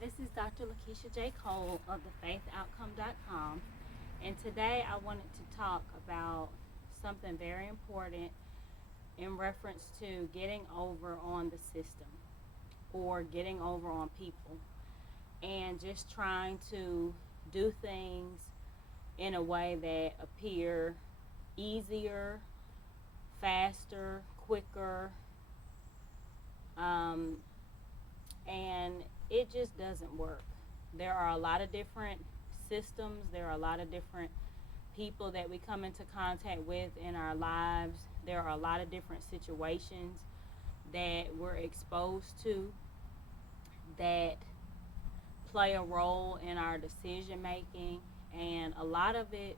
this is Dr. Lakeisha J. Cole of thefaithoutcome.com, and today I wanted to talk about something very important in reference to getting over on the system or getting over on people and just trying to do things in a way that appear easier, faster, quicker, um, and it just doesn't work. There are a lot of different systems, there are a lot of different people that we come into contact with in our lives. There are a lot of different situations that we're exposed to that play a role in our decision making, and a lot of it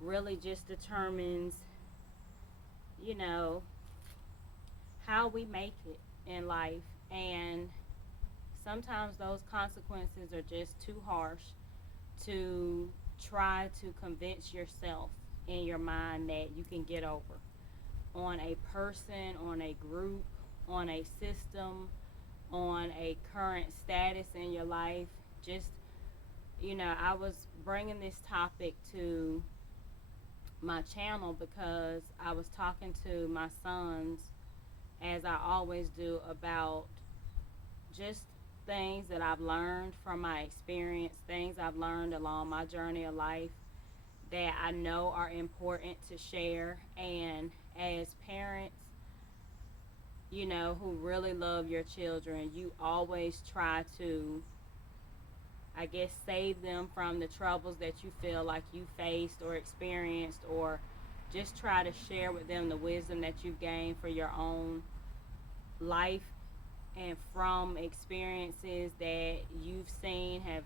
really just determines, you know, how we make it in life. And sometimes those consequences are just too harsh to try to convince yourself in your mind that you can get over on a person, on a group, on a system, on a current status in your life. Just, I was bringing this topic to my channel because I was talking to my sons, as I always do, about just things that I've learned from my experience, things I've learned along my journey of life that I know are important to share. And as parents, who really love your children, you always try to, I guess, save them from the troubles that you feel like you faced or experienced, or just try to share with them the wisdom that you've gained for your own life and from experiences that you've seen have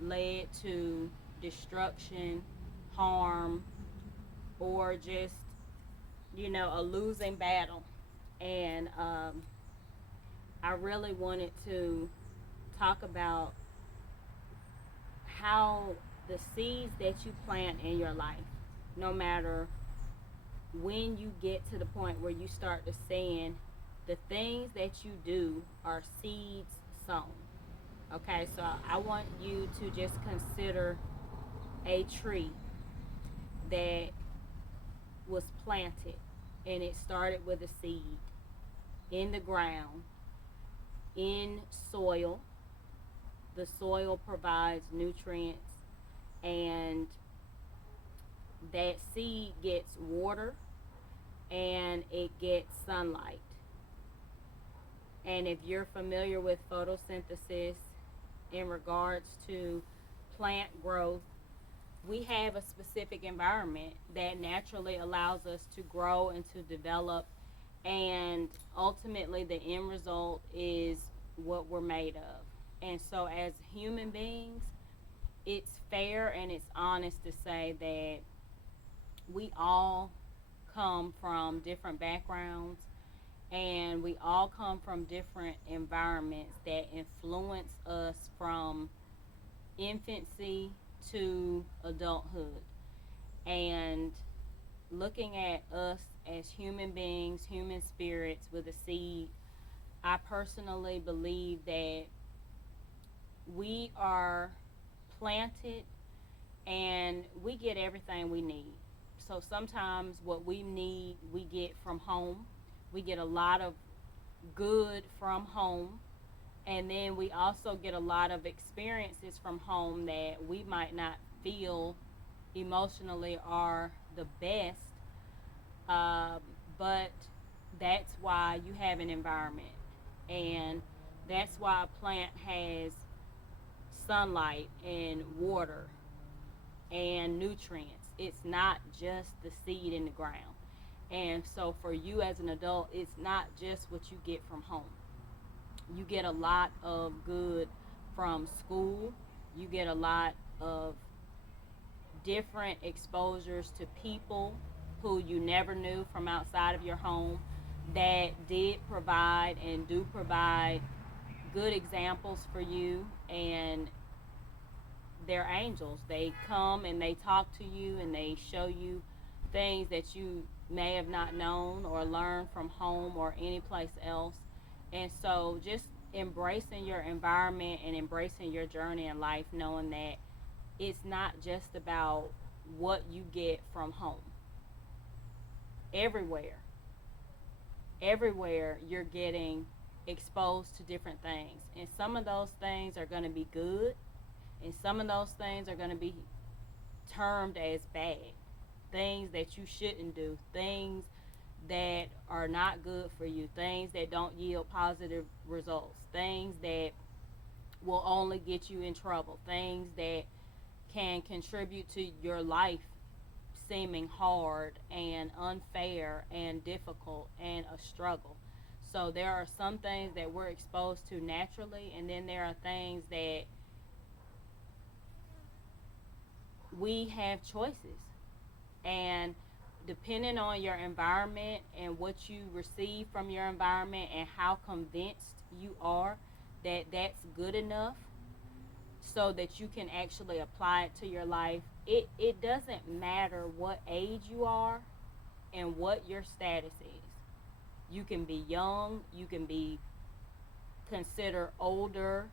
led to destruction, harm, or just, a losing battle. And I really wanted to talk about how the seeds that you plant in your life, no matter when you get to the point where you start to sin, the things that you do are seeds sown. Okay, so I want you to just consider a tree that was planted, and it started with a seed in the ground, in soil. The soil provides nutrients, and that seed gets water and it gets sunlight. And if you're familiar with photosynthesis in regards to plant growth, we have a specific environment that naturally allows us to grow and to develop, and ultimately the end result is what we're made of. And so as human beings, it's fair and it's honest to say that we all come from different backgrounds, and we all come from different environments that influence us from infancy to adulthood. And looking at us as human beings, human spirits with a seed, I personally believe that we are planted and we get everything we need. So sometimes what we need, we get from home. We get a lot of good from home, and then we also get a lot of experiences from home that we might not feel emotionally are the best, but that's why you have an environment, and that's why a plant has sunlight and water and nutrients. It's not just the seed in the ground. And so for you as an adult, it's not just what you get from home. You get a lot of good from school. You get a lot of different exposures to people who you never knew from outside of your home that did provide and do provide good examples for you, and they're angels. They come and they talk to you and they show you things that you may have not known or learned from home or any place else. And so just embracing your environment and embracing your journey in life, knowing that it's not just about what you get from home. Everywhere, everywhere you're getting exposed to different things. And some of those things are going to be good, and some of those things are going to be termed as bad. Things that you shouldn't do, things that are not good for you, things that don't yield positive results, things that will only get you in trouble, things that can contribute to your life seeming hard and unfair and difficult and a struggle. So there are some things that we're exposed to naturally, and then there are things that we have choices. And depending on your environment and what you receive from your environment and how convinced you are that that's good enough so that you can actually apply it to your life, it doesn't matter what age you are and what your status is. You can be young, you can be considered older,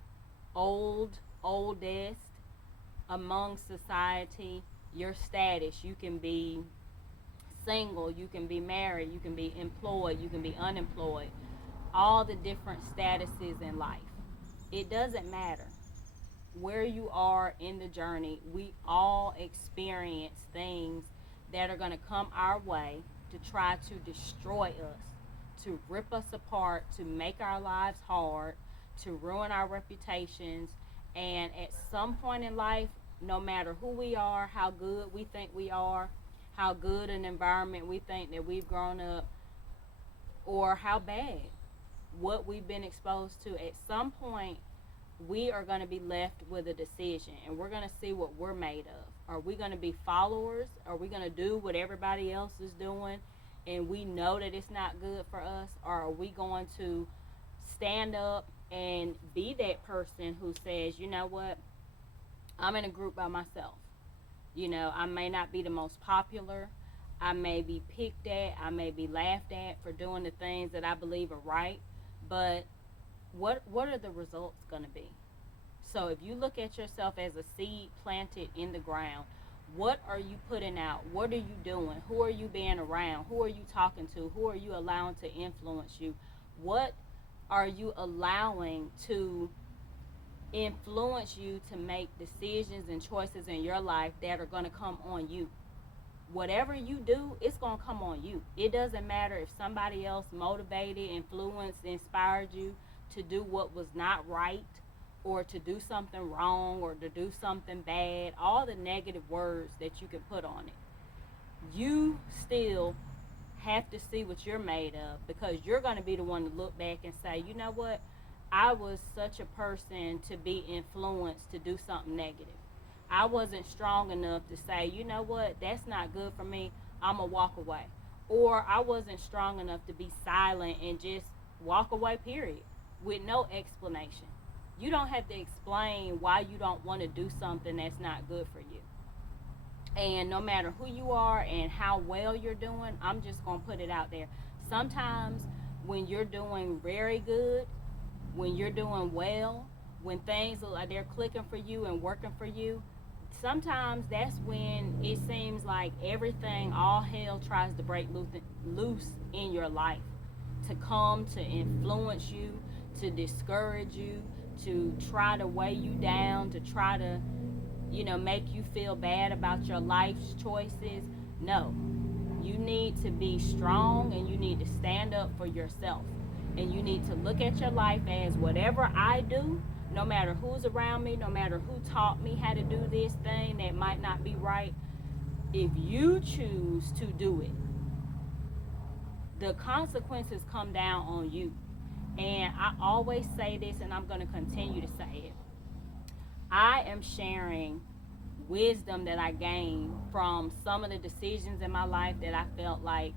oldest among society, your status. You can be single, you can be married, you can be employed, you can be unemployed. All the different statuses in life. It doesn't matter where you are in the journey. We all experience things that are going to come our way to try to destroy us, to rip us apart, to make our lives hard, to ruin our reputations. And at some point in life, no matter who we are, how good we think we are, how good an environment we think that we've grown up, or how bad what we've been exposed to, at some point we are going to be left with a decision, and we're going to see what we're made of. Are we going to be followers? Are we going to do what everybody else is doing and we know that it's not good for us? Or are we going to stand up and be that person who says, you know what, I'm in a group by myself. You know, I may not be the most popular. I may be picked at. I may be laughed at for doing the things that I believe are right. But what are the results going to be? So if you look at yourself as a seed planted in the ground, what are you putting out? What are you doing? Who are you being around? Who are you talking to? Who are you allowing to influence you? What are you allowing to influence you to make decisions and choices in your life that are going to come on you? Whatever you do, it's going to come on you. It doesn't matter if somebody else motivated, influenced, inspired you to do what was not right, or to do something wrong, or to do something bad, all the negative words that you can put on it. You still have to see what you're made of, because you're going to be the one to look back and say, you know what, I was such a person to be influenced to do something negative. I wasn't strong enough to say, you know what, that's not good for me, I'm going to walk away. Or I wasn't strong enough to be silent and just walk away, period, with no explanation. You don't have to explain why you don't want to do something that's not good for you. And no matter who you are and how well you're doing, I'm just going to put it out there. Sometimes when you're doing very good, when you're doing well, when things look like they're clicking for you and working for you, sometimes that's when it seems like everything, all hell tries to break loose in your life, to come to influence you, to discourage you, to try to weigh you down, to try to, make you feel bad about your life's choices. No, you need to be strong, and you need to stand up for yourself. And you need to look at your life as, whatever I do, no matter who's around me, no matter who taught me how to do this thing that might not be right, if you choose to do it, the consequences come down on you. And I always say this, and I'm going to continue to say it. I am sharing wisdom that I gained from some of the decisions in my life that I felt like,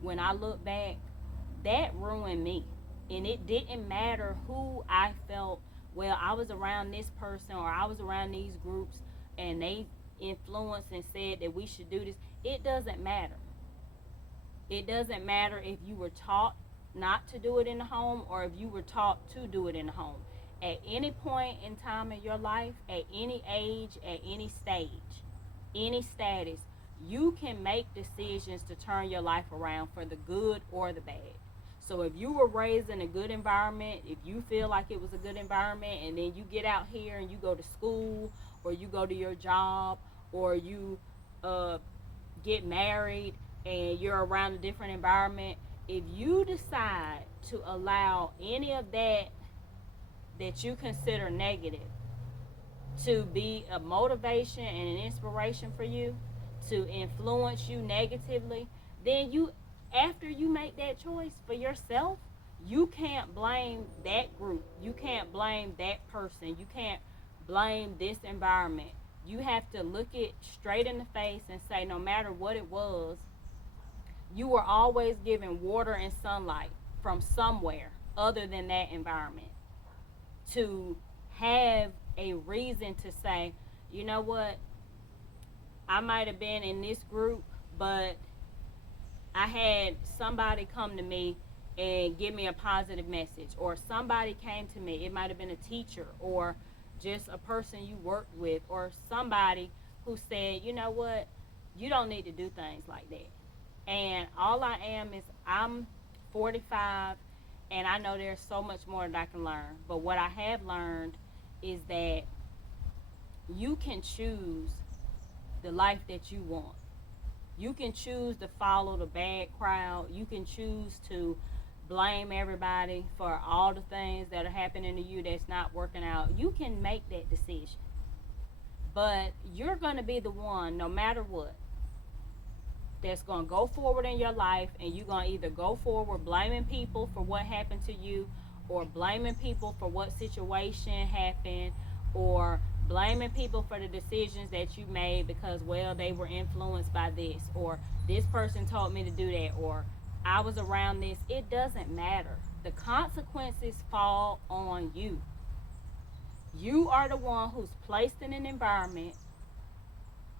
when I look back, that ruined me. And it didn't matter who I felt, well, I was around this person, or I was around these groups and they influenced and said that we should do this. It doesn't matter. It doesn't matter if you were taught not to do it in the home, or if you were taught to do it in the home. At any point in time in your life, at any age, at any stage, any status, you can make decisions to turn your life around for the good or the bad. So if you were raised in a good environment, if you feel like it was a good environment, and then you get out here and you go to school, or you go to your job, or you uh, get married and you're around a different environment, if you decide to allow any of that you consider negative to be a motivation and an inspiration for you, to influence you negatively, then you, after you make that choice for yourself, you can't blame that group. You can't blame that person. You can't blame this environment. You have to look it straight in the face and say, no matter what it was, you were always given water and sunlight from somewhere other than that environment, to have a reason to say, you know what, I might have been in this group, but I had somebody come to me and give me a positive message, or somebody came to me. It might have been a teacher, or just a person you worked with, or somebody who said, you know what, you don't need to do things like that. And all I am is, I'm 45, and I know there's so much more that I can learn. But what I have learned is that you can choose the life that you want. You can choose to follow the bad crowd. You can choose to blame everybody for all the things that are happening to you that's not working out. You can make that decision. But you're going to be the one, no matter what, that's going to go forward in your life, and you're going to either go forward blaming people for what happened to you, or blaming people for what situation happened, or blaming people for the decisions that you made because, well, they were influenced by this, or this person told me to do that, or I was around this. It doesn't matter. The consequences fall on you. You are the one who's placed in an environment,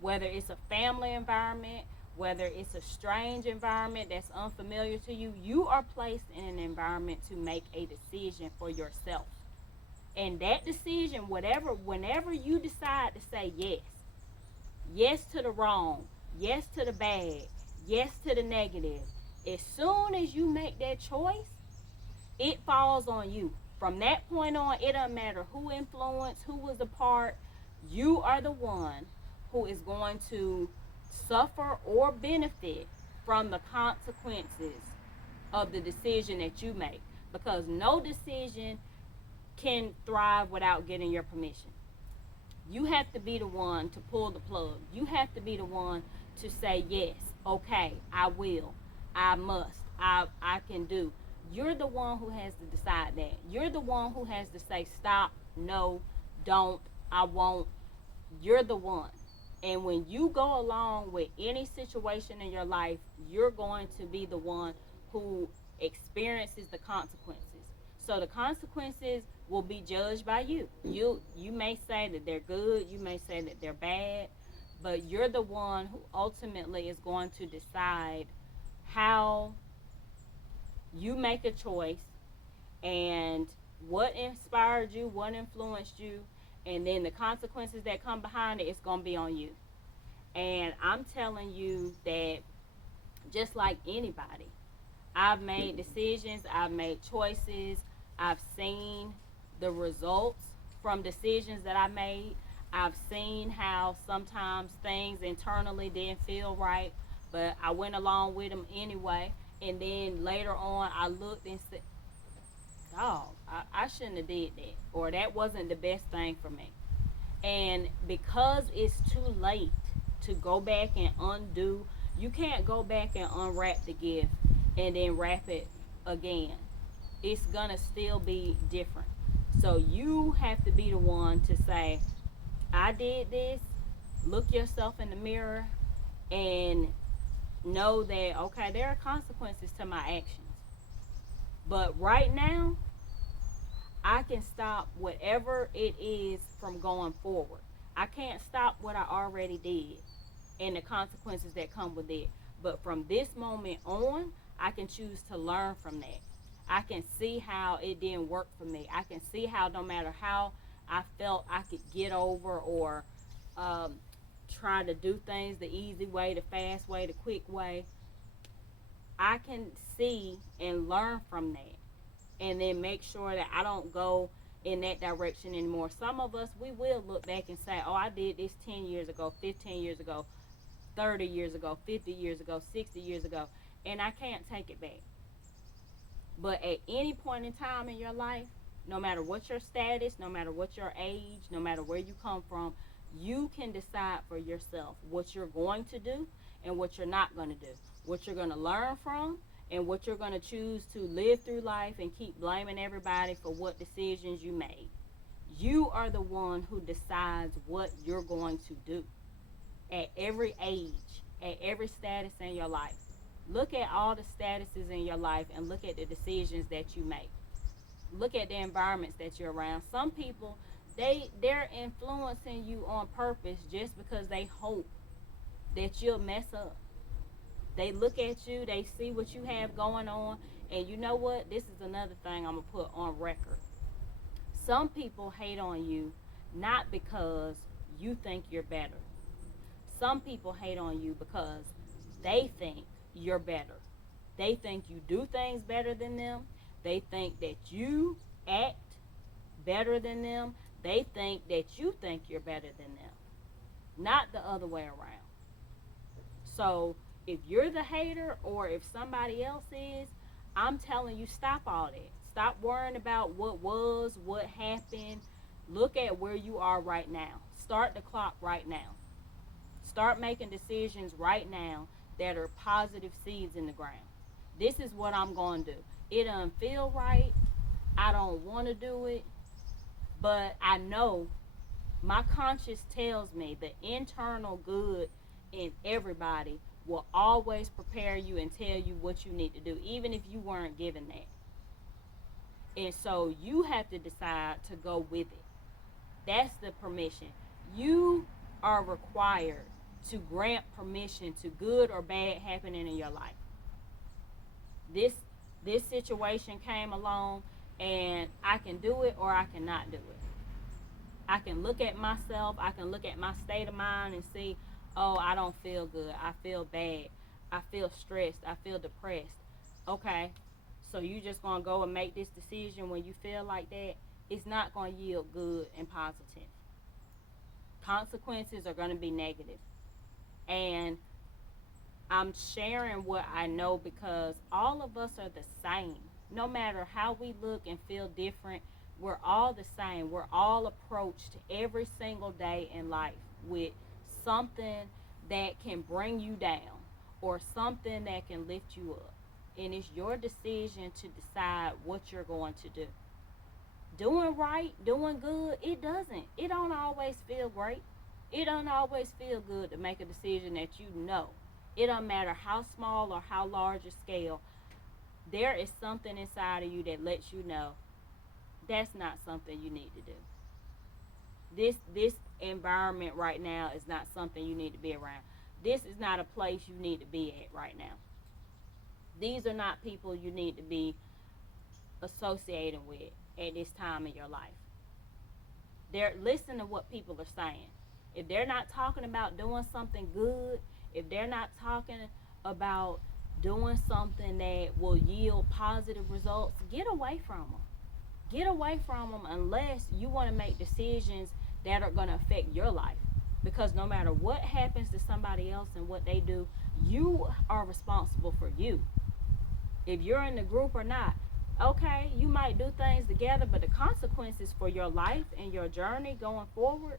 whether it's a family environment, whether it's a strange environment that's unfamiliar to you. You are placed in an environment to make a decision for yourself. And that decision, whenever you decide to say yes, yes to the wrong, yes to the bad, yes to the negative, as soon as you make that choice, it falls on you. From that point on, it doesn't matter who influenced, who was a part. You are the one who is going to suffer or benefit from the consequences of the decision that you make. Because no decision can thrive without getting your permission. You have to be the one to pull the plug. You have to be the one to say, yes, okay, I will, I must, I can do. You're the one who has to decide that. You're the one who has to say, stop, no, don't, I won't. You're the one. And when you go along with any situation in your life, you're going to be the one who experiences the consequences. So the consequences will be judged by you. You may say that they're good, you may say that they're bad, but you're the one who ultimately is going to decide how you make a choice, and what inspired you, what influenced you, and then the consequences that come behind it is going to be on you. And I'm telling you that, just like anybody, I've made decisions, I've made choices, I've seen the results from decisions that I made. I've seen how sometimes things internally didn't feel right, but I went along with them anyway. And then later on, I looked and said, oh, I shouldn't have did that, or that wasn't the best thing for me. And because it's too late to go back and undo, you can't go back and unwrap the gift and then wrap it again. It's gonna still be different. So you have to be the one to say, I did this. Look yourself in the mirror and know that, okay, there are consequences to my actions. But right now, I can stop whatever it is from going forward. I can't stop what I already did and the consequences that come with it. But from this moment on, I can choose to learn from that. I can see how it didn't work for me. I can see how no matter how I felt I could get over or um, try to do things the easy way, the fast way, the quick way, I can see and learn from that and then make sure that I don't go in that direction anymore. Some of us, we will look back and say, oh, I did this 10 years ago, 15 years ago, 30 years ago, 50 years ago, 60 years ago, and I can't take it back. But at any point in time in your life, no matter what your status, no matter what your age, no matter where you come from, you can decide for yourself what you're going to do and what you're not going to do, what you're going to learn from, and what you're going to choose to live through life and keep blaming everybody for what decisions you made. You are the one who decides what you're going to do at every age, at every status in your life. Look at all the statuses in your life and look at the decisions that you make. Look at the environments that you're around. Some people, they're influencing you on purpose just because they hope that you'll mess up. They look at you, they see what you have going on, and you know what? This is another thing I'm gonna put on record. Some people hate on you not because you think you're better. Some people hate on you because they think you're better. They think you do things better than them. They think that you act better than them. They think that you think you're better than them, not the other way around. So if you're the hater or if somebody else is, I'm telling you, stop all that. Stop worrying about what was, what happened. Look at where you are right now. Start the clock right now. Start making decisions right now that are positive seeds in the ground. This is what I'm going to do. It doesn't feel right. I don't want to do it. But I know my conscience tells me the internal good in everybody will always prepare you and tell you what you need to do, even if you weren't given that. And so you have to decide to go with it. That's the permission. You are required to grant permission to good or bad happening in your life. This this situation came along and I can do it or I cannot do it. I can look at myself, I can look at my state of mind and see, oh, I don't feel good. I feel bad. I feel stressed. I feel depressed. Okay. So you just going to go and make this decision when you feel like that? It's not going to yield good and positive. Consequences are going to be negative. And I'm sharing what I know because all of us are the same. No matter how we look and feel different, we're all the same. We're all approached every single day in life with something that can bring you down or something that can lift you up. And it's your decision to decide what you're going to do. Doing right, doing good, it doesn't. It don't always feel great. It don't always feel good to make a decision that you know. It don't matter how small or how large a scale. There is something inside of you that lets you know that's not something you need to do. This environment right now is not something you need to be around. This is not a place you need to be at right now. These are not people you need to be associating with at this time in your life. They're listen to what people are saying. If they're not talking about doing something good, if they're not talking about doing something that will yield positive results, get away from them. Get away from them unless you want to make decisions that are going to affect your life. Because no matter what happens to somebody else and what they do, you are responsible for you. If you're in the group or not, okay, you might do things together, but the consequences for your life and your journey going forward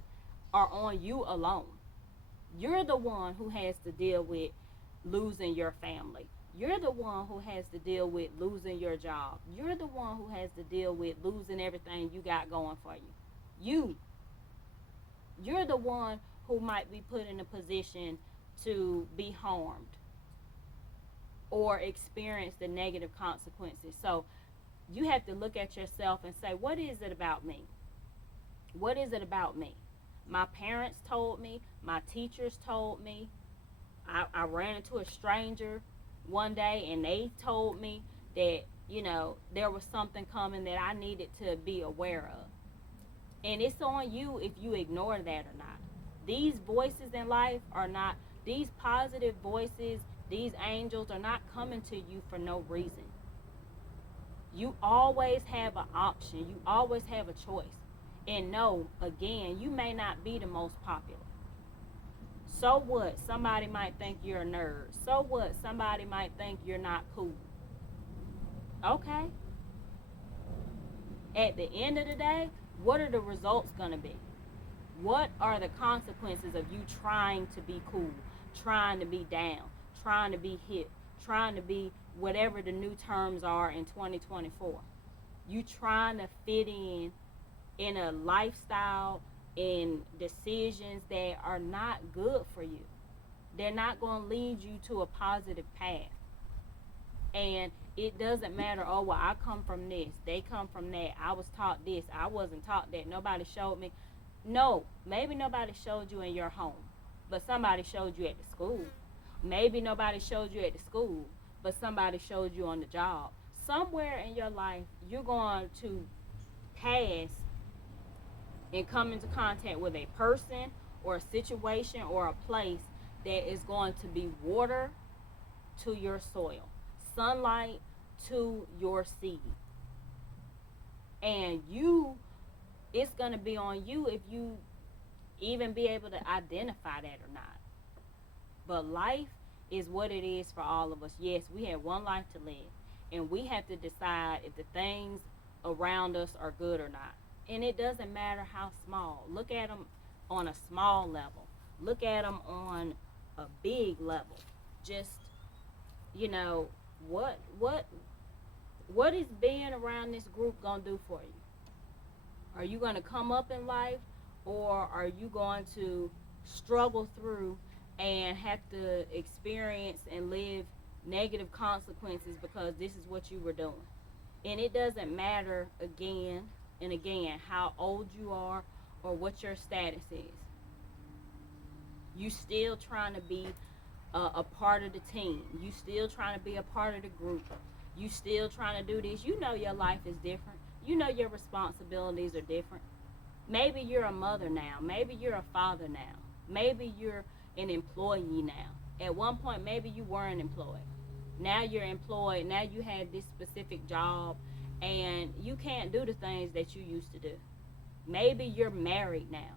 are on you alone. You're the one who has to deal with losing your family. You're the one who has to deal with losing your job. You're the one who has to deal with losing everything you got going for you. You're the one who might be put in a position to be harmed or experience the negative consequences. So you have to look at yourself and say, what is it about me? What is it about me? My parents told me, my teachers told me, I ran into a stranger one day and they told me that there was something coming that I needed to be aware of. And it's on you if you ignore that or not. These voices in life are not, these positive voices, these angels are not coming to you for no reason. You always have an option, you always have a choice. And no, again, you may not be the most popular. So what? Somebody might think you're a nerd. So what? Somebody might think you're not cool. Okay. At the end of the day, what are the results going to be? What are the consequences of you trying to be cool, trying to be down, trying to be hip, trying to be whatever the new terms are in 2024? You trying to fit in a lifestyle, in decisions that are not good for you. They're not going to lead you to a positive path. And it doesn't matter, oh, well, I come from this, they come from that, I was taught this, I wasn't taught that, nobody showed me. No, maybe nobody showed you in your home, but somebody showed you at the school. Maybe nobody showed you at the school, but somebody showed you on the job. Somewhere in your life, you're going to pass and come into contact with a person or a situation or a place that is going to be water to your soil, sunlight to your seed. And it's going to be on you if you even be able to identify that or not. But life is what it is for all of us. Yes, we have one life to live, and we have to decide if the things around us are good or not. And it doesn't matter how small. Look at them on a small level. Look at them on a big level. Just, what is being around this group going to do for you? Are you going to come up in life, or are you going to struggle through and have to experience and live negative consequences because this is what you were doing? And it doesn't matter, again and again, how old you are or what your status is. You still trying to be a part of the team. You still trying to be a part of the group. You still trying to do this. You know your life is different. You know your responsibilities are different. Maybe you're a mother now. Maybe you're a father now. Maybe you're an employee now. At one point, maybe you weren't employed. Now you're employed. Now you have this specific job, and you can't do the things that you used to do. Maybe you're married now,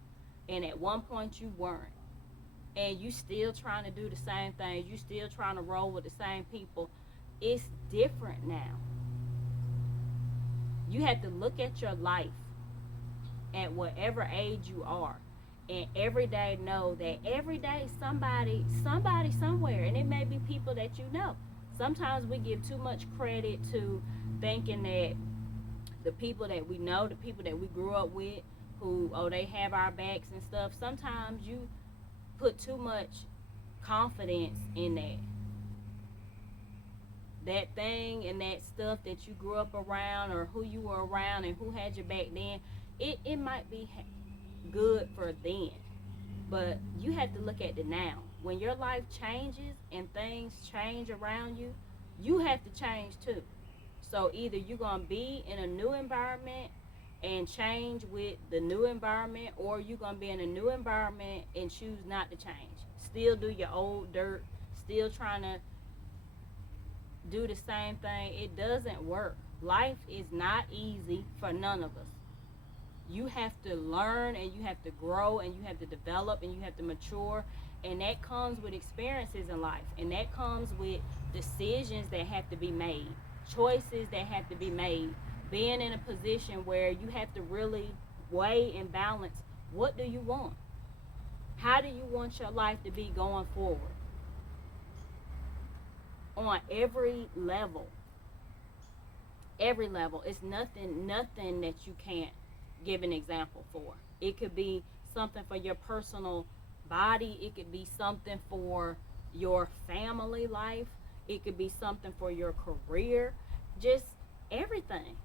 and at one point you weren't. And you still trying to do the same things. You still trying to roll with the same people. It's different now. You have to look at your life at whatever age you are, and every day know that every day somebody somewhere, and it may be people that you know. Sometimes we give too much credit to thinking that the people that we know, the people that we grew up with, who, they have our backs and stuff. Sometimes you put too much confidence in that thing and that stuff that you grew up around, or who you were around and who had your back then. It might be good for then, but you have to look at the now. When your life changes and things change around you, you have to change too. So either you're going to be in a new environment and change with the new environment, or you're going to be in a new environment and choose not to change. Still do your old dirt, still trying to do the same thing. It doesn't work. Life is not easy for none of us. You have to learn, and you have to grow, and you have to develop, and you have to mature, and that comes with experiences in life, and that comes with decisions that have to be made, choices that have to be made, being in a position where you have to really weigh and balance, what do you want? How do you want your life to be going forward? On every level. It's nothing that you can't give an example for. It could be something for your personal body. It could be something for your family life. It could be something for your career. Just everything.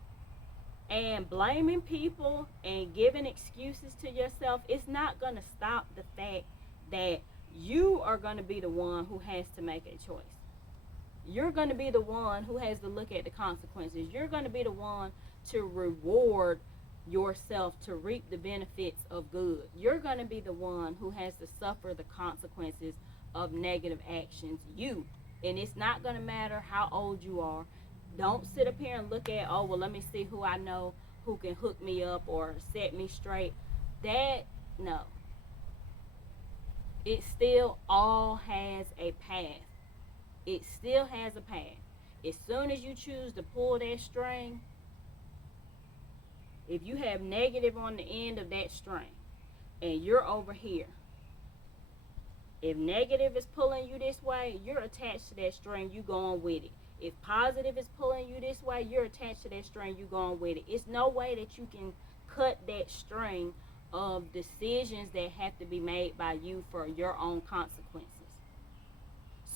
And blaming people and giving excuses to yourself, it's not going to stop the fact that you are going to be the one who has to make a choice. You're going to be the one who has to look at the consequences. You're going to be the one to reward yourself to reap the benefits of good. You're going to be the one who has to suffer the consequences of negative actions. You. And it's not going to matter how old you are. Don't sit up here and look at, oh, well, let me see who I know who can hook me up or set me straight. That, no. It still all has a path. It still has a path. As soon as you choose to pull that string, if you have negative on the end of that string and you're over here, if negative is pulling you this way, you're attached to that string, you going with it. If positive is pulling you this way, you're attached to that string, you going with it. It's no way that you can cut that string of decisions that have to be made by you for your own consequences.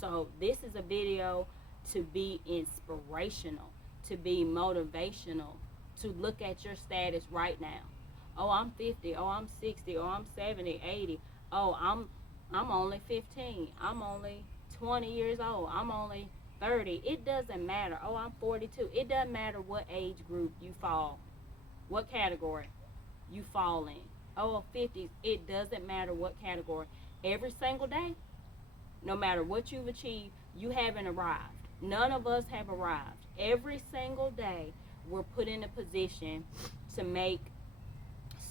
So this is a video to be inspirational, to be motivational, to look at your status right now. Oh, I'm 50. Oh, I'm 60. Oh, I'm 70, 80. Oh, I'm only 15. I'm only 20 years old. I'm only 30. It doesn't matter. Oh, I'm 42. It doesn't matter what age group you fall, what category you fall in. Oh, 50s. It doesn't matter what category. Every single day, no matter what you've achieved, you haven't arrived. None of us have arrived. Every single day, we're put in a position to make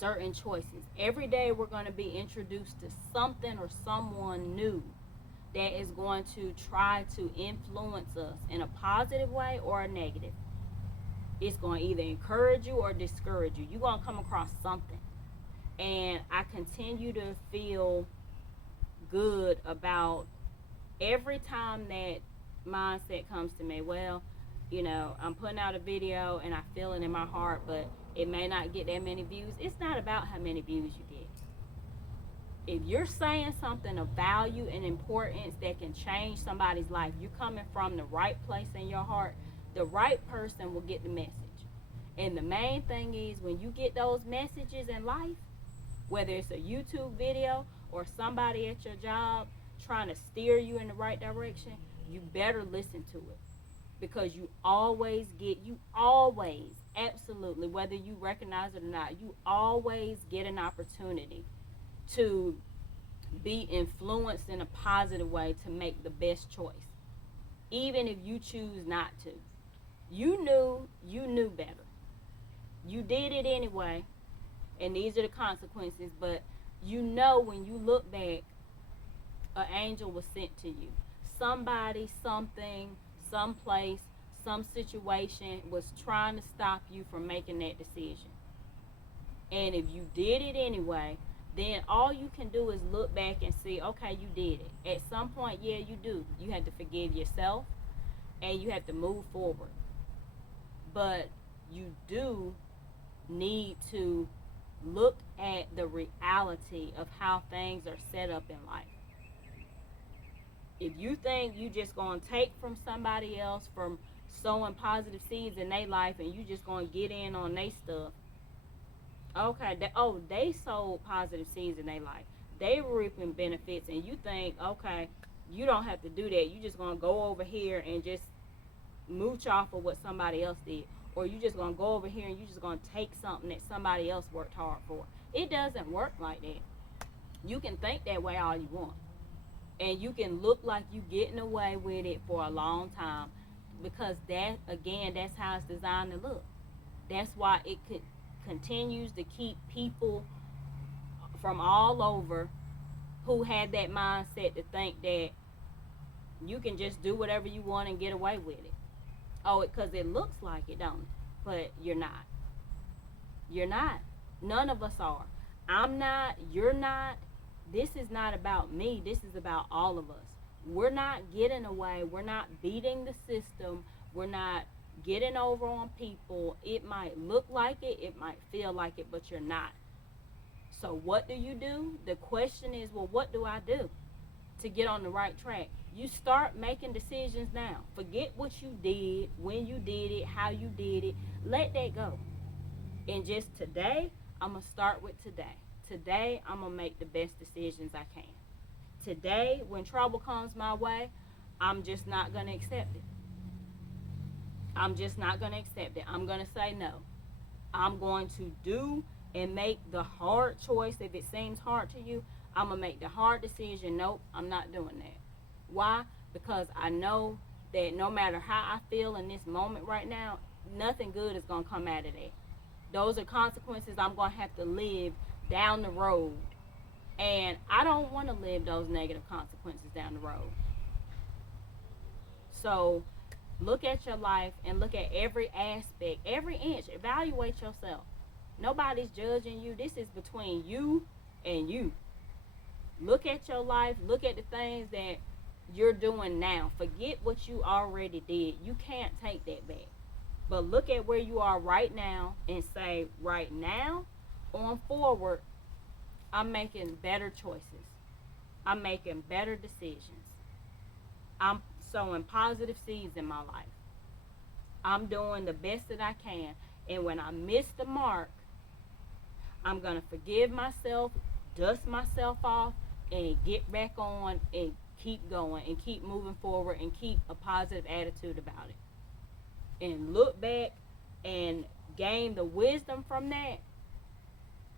certain choices. Every day, we're going to be introduced to something or someone new that is going to try to influence us in a positive way or a negative. It's going to either encourage you or discourage you. You're going to come across something. And I continue to feel good about every time that mindset comes to me. Well, you know, I'm putting out a video and I feel it in my heart, but it may not get that many views. It's not about how many views you get. If you're saying something of value and importance that can change somebody's life, you're coming from the right place in your heart, the right person will get the message. And the main thing is, when you get those messages in life, whether it's a YouTube video or somebody at your job trying to steer you in the right direction, you better listen to it. Because you always, absolutely, whether you recognize it or not, you always get an opportunity to be influenced in a positive way to make the best choice. Even if you choose not to. You knew better. You did it anyway, and these are the consequences, but you know when you look back, an angel was sent to you. Somebody, something, someplace, some situation was trying to stop you from making that decision. And if you did it anyway, then all you can do is look back and see, okay, you did it. At some point, yeah, you do. You have to forgive yourself and you have to move forward. But you do need to look at the reality of how things are set up in life. If you think you just going to take from somebody else from sowing positive seeds in their life and you just going to get in on their stuff, okay, they sowed positive seeds in their life. They were reaping benefits, and you think, okay, you don't have to do that. You just going to go over here and just mooch off of what somebody else did. Or you just going to go over here and you just going to take something that somebody else worked hard for. It doesn't work like that. You can think that way all you want. And you can look like you getting away with it for a long time, because that, again, that's how it's designed to look. That's why it continues to keep people from all over who had that mindset to think that you can just do whatever you want and get away with it. Oh, because it looks like it, don't it? But you're not. You're not. None of us are. I'm not. You're not. This is not about me. This is about all of us. We're not getting away. We're not beating the system. We're not getting over on people. It might look like it. It might feel like it, but you're not. So what do? The question is, well, what do I do to get on the right track? You start making decisions now. Forget what you did, when you did it, how you did it. Let that go. And just today, I'm going to start with today. Today, I'm going to make the best decisions I can. Today, when trouble comes my way, I'm just not going to accept it. I'm just not going to accept it. I'm going to say no. I'm going to do and make the hard choice. If it seems hard to you, I'm going to make the hard decision. Nope, I'm not doing that. Why? Because I know that no matter how I feel in this moment right now, nothing good is going to come out of that. Those are consequences I'm going to have to live down the road. And I don't want to live those negative consequences down the road. So look at your life and look at every aspect, every inch. Evaluate yourself. Nobody's judging you. This is between you and you. Look at your life. Look at the things that you're doing now. Forget what you already did. You can't take that back. But look at where you are right now and say, right now, on forward, I'm making better choices. I'm making better decisions. I'm sowing positive seeds in my life. I'm doing the best that I can. And when I miss the mark, I'm going to forgive myself, dust myself off, and get back on and keep going and keep moving forward and keep a positive attitude about it. And look back and gain the wisdom from that.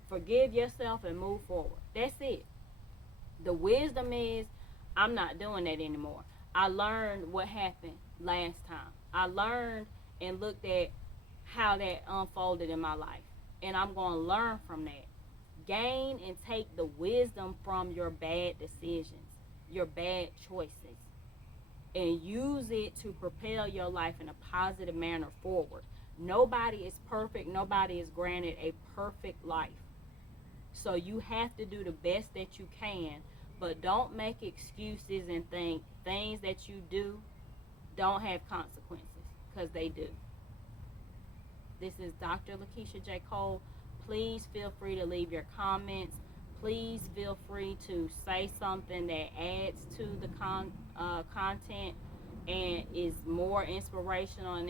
Forgive yourself and move forward. That's it. The wisdom is, I'm not doing that anymore. I learned what happened last time. I learned and looked at how that unfolded in my life. And I'm going to learn from that. Gain and take the wisdom from your bad decisions, your bad choices, and use it to propel your life in a positive manner forward. Nobody is perfect. Nobody is granted a perfect life. So you have to do the best that you can, but don't make excuses and think things that you do don't have consequences, because they do. This is Dr. Lakeisha J. Cole. Please feel free to leave your comments. Please feel free to say something that adds to the content and is more inspirational and